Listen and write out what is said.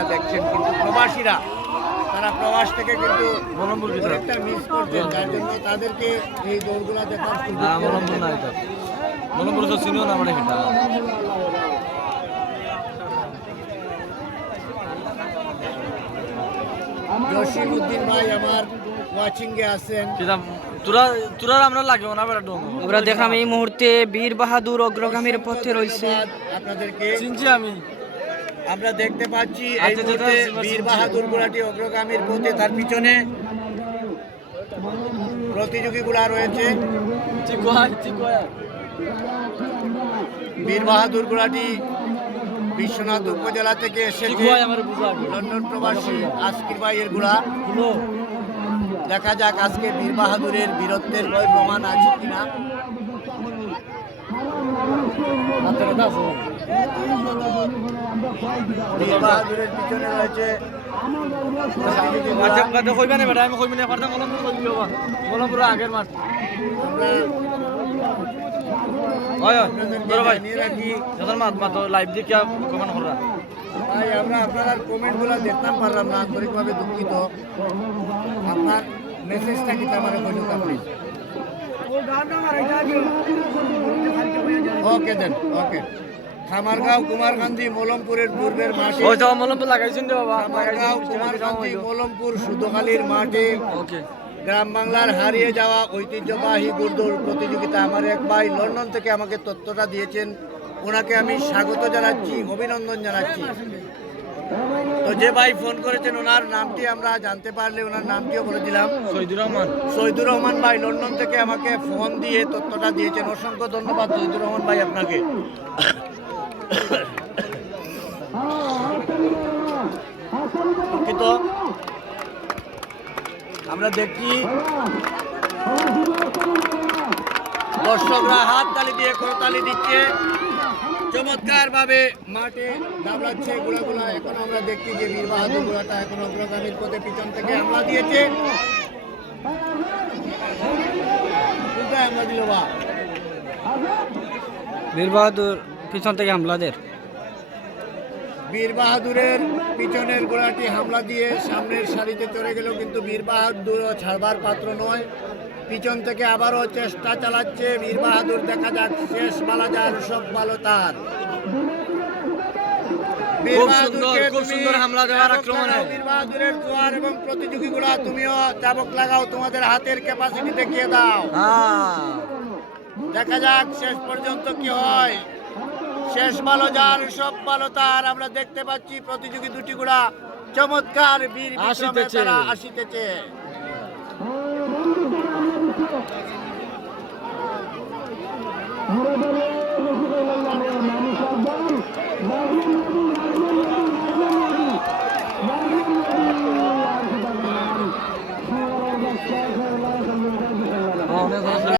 আপনারা দেখছেন কিন্তু প্রবাসীরা তারা প্রবাস থেকে কিন্তু অনেকটা মিস করছেন যার জন্য তাদেরকে এই দৌড়গুলা দেখার সুযোগ না মানে সেটা। জসিম উদ্দিন ভাই আমার ওয়াচিং এ আছেন তোরা তোরা আমরা লাগবে না বেটা ডোম দেখলাম এই মুহূর্তে বীর বাহাদুর অগ্রগামীর পথে রয়েছে। আপনাদেরকে চিনছি আমি। আমরা দেখতে পাচ্ছি এই আচ্ছা, মুহূর্তে বীর বাহাদুর গোলাটি অগ্রগামীর পথে তার পিছনে প্রতিযোগীগুলা রয়েছে। বীর বাহাদুর গোলাটি বিশ্বনাথ উপজেলা থেকে এসেছে। বুঝা লন্ডন প্রবাসী আজকির ভাইয়েরগুলা। দেখা যাক আজকে বীর বাহাদুরের বীরত্বের বই প্রমাণ আছে কিনা। হয় হয় ভাই যখন মাত মাত লাইভ দিয়ে কমেন্ট করা ভাই আমরা আপনার কমেন্টগুলো দেখতাম না আন্তরিকভাবে দুঃখিত আপনার মেসেজটা কি আমার আপনি? ওকে দেন ওকে খামারগাঁও কুমারকান্দি মলমপুরের পূর্বের মাঠে ওই তো মলমপুর লাগাইছেন রে বাবা খামারগাঁও কুমারকান্দি মলমপুর সুদোখালির মাঠে ওকে গ্রাম বাংলার হারিয়ে যাওয়া ঐতিহ্যবাহী গুরদৌড় প্রতিযোগিতা আমার এক ভাই লন্ডন থেকে আমাকে তথ্যটা দিয়েছেন। ওনাকে আমি স্বাগত জানাচ্ছি অভিনন্দন জানাচ্ছি। তো যে ভাই ফোন করেছেন ওনার নামটি আমরা জানতে পারলে ওনার নামটিও বলে দিলাম। শহীদুর রহমান। শহীদুর রহমান ভাই লন্ডন থেকে আমাকে ফোন দিয়ে তথ্যটা দিয়েছেন। অসংখ্য ধন্যবাদ শহীদুর রহমান ভাই আপনাকে। দুঃখিত। আমরা দেখছি দর্শকরা হাত তালি দিয়ে করতালি দিচ্ছে। চমৎকার ভাবে মাঠে দাবড়াচ্ছে গোলা এখন আমরা দেখছি যে বীর বাহাদুর এখন অগ্রগামীর পথে পিছন থেকে হামলা দিয়েছে। বীর বাহাদুর পিছন থেকে হামলাদের। বীর বাহাদুরের পিছনের গোড়াটি হামলা দিয়ে সামনের সারিতে চলে গেল কিন্তু বীর বাহাদুর ছাড়বার পাত্র নয়। পিছন থেকে আবারও চেষ্টা চালাচ্ছে বীর বাহাদুর দেখা যাক শেষ বালা যার সব ভালো তার। জোয়ার এবং প্রতিযোগীগুলা তুমিও চাবক লাগাও তোমাদের হাতের ক্যাপাসিটি দেখিয়ে দাও। হ্যাঁ। দেখা যাক শেষ পর্যন্ত কি হয়। শেষ ভালো যার সব ভালো তার। আমরা দেখতে পাচ্ছি প্রতিযোগী দুটি গুড়া। চমৎকার বীর বিক্রমে আসিতেছে। তারা আসিতেছে।